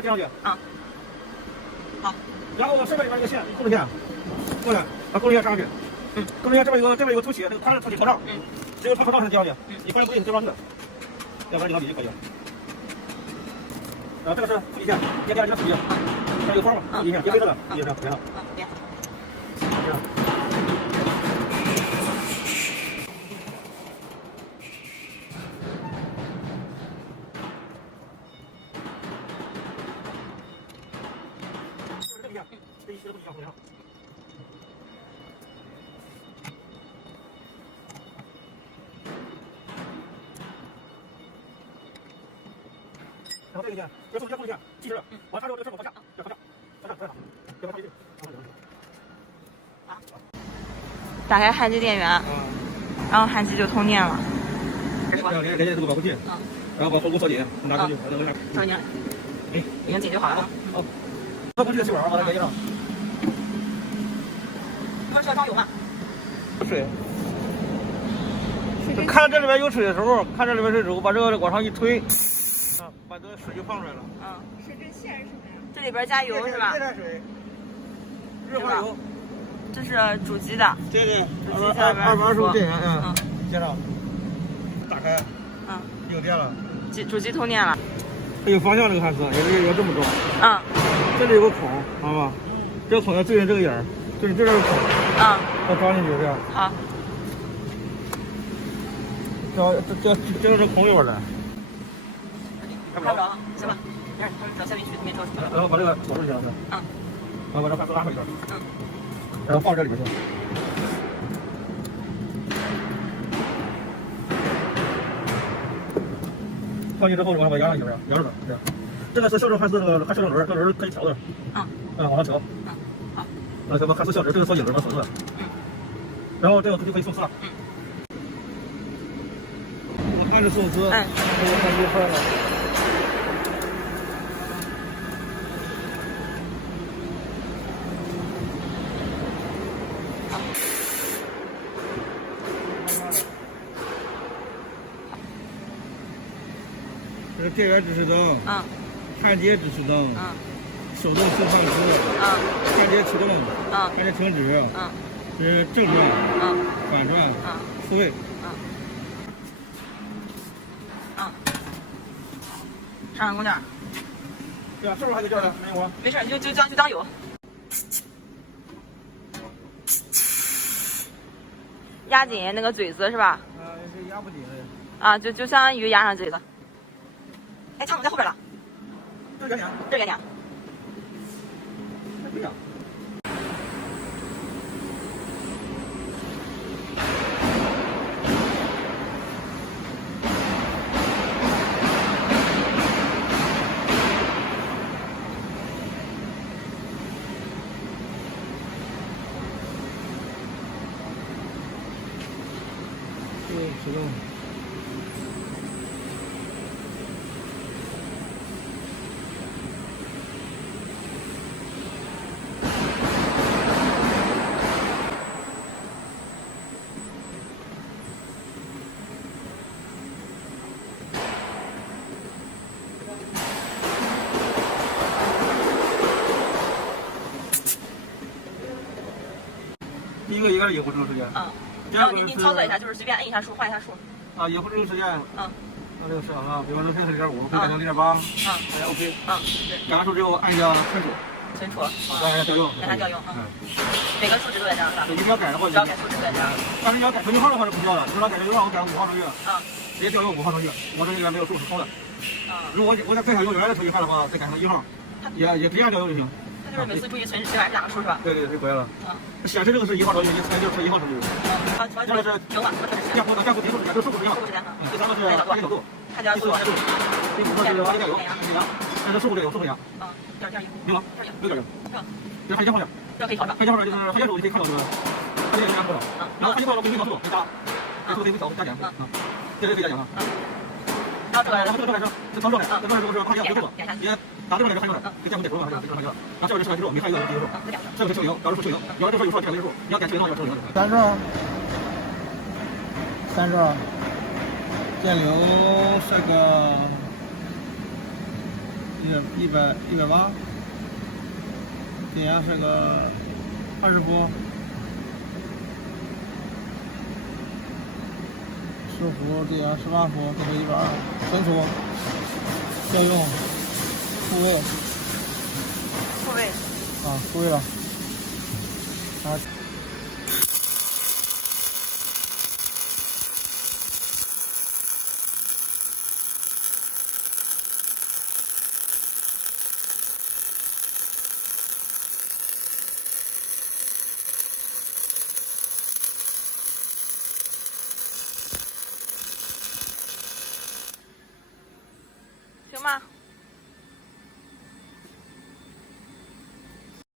接上去。啊。好。然后身上里边一个线，控制线，过来，把控制线插上去。控制线这边有个凸起，那个它是凸起口罩。只有插口罩才接上去。你不然不行接不上去的，要不然你老李就可以了。这个是凸起线，接这个凸起，这有缝嘛？凸起线，别背这个，别这样，别了。别。这样。这一些都不一样，不一样。然后这个线，别松开，系实了。完插之后，这个翅膀朝下，要朝下，别往上一直。打开焊机电源，然后焊机就通电了。连接这个保护器，然后把后宫锁紧，拿出去，把这个收紧。哎，已经紧就好了。哦，保护器的吸管把它连接上。这车装油吗？水。看这里边有水的时候，看这里边水之后，把这个往上一推，把这个水就放出来了。水这线是什么呀？这里边加油是吧？液态水，日化油。这是主机的。对，主机下边225电源，接上，打开，有电了。主机通电了。还有方向这个焊丝，也这么装。这里有个孔，知道吧？这个孔要对准这个眼儿，对准这个孔。要装进去这样。好。这是孔油的。看不着，行吧？找下面去没抽出来。然后把这个锁住就行了。然后把这焊丝拉回去。然后放这里边去。放进之后，我把它压上去，这样摇着的，这样。这个是校正焊丝，这个焊校正轮，这轮可以调的。往上调。好。这个焊丝校正，这个锁紧轮把锁住了。然后这个就可以送丝了。我看着送丝，我看就坏了。这是电源指示灯，焊接指示灯，手动升放丝，焊接启动，焊接停止，这是正转，反转，复位，上上供电。对啊，是不是还得这儿的？没有啊？没事，就当有。压紧那个嘴子是吧？是压不紧的。就相当于压上嘴子。哎，枪口在后边了。这是原点。这是原点。不一样。启动。第一个应该是野狐证时间。然后您操作一下，就是随便摁一下数，换一下数。野狐证时间。那这个设啊，比方说这是0.5，可以改成0.8，大家 OK。改完数之后按一下存储，让它调用。每个数值都在这儿是吧？对，你要改的话，只要改数值在这儿。但是你要改程序号的话是不需要的，如果改程序号，我改5号程序，直接调用5号程序，我这里面没有数是抄的。如果我再想用原来的程序号的话，再改成1号，也直接按调用就行。它就是每次注意存值还是2个数是吧？对，就可以了。显示这个是1号程序，你存就是1号程序。这个是停吧，降幅结束时间，这个数不一样。第3个是看角度，第4个是第5个是发电加油，这是速度这个速度呀。有吗？6.0。这是焊接方向。这可以调整。焊接方向就是焊接手就可以看到这个焊接加多少，然后焊接过程中可以调速，可以加，这速度可以调加减，这是可以加减啊。然后这个是操作的，这个是焊接结束了，也打这个是焊接的，给电工解除了，焊接了。然后这个是设计结束，没焊一个结束，这个是摄油，假如说摄油，有的这时候有说这个结束，你要点摄油的话就摄油。3转，电流这个180，电压是个20伏，10伏，电压18伏，这是120，存储，要用复位，复位，复位了，行吗？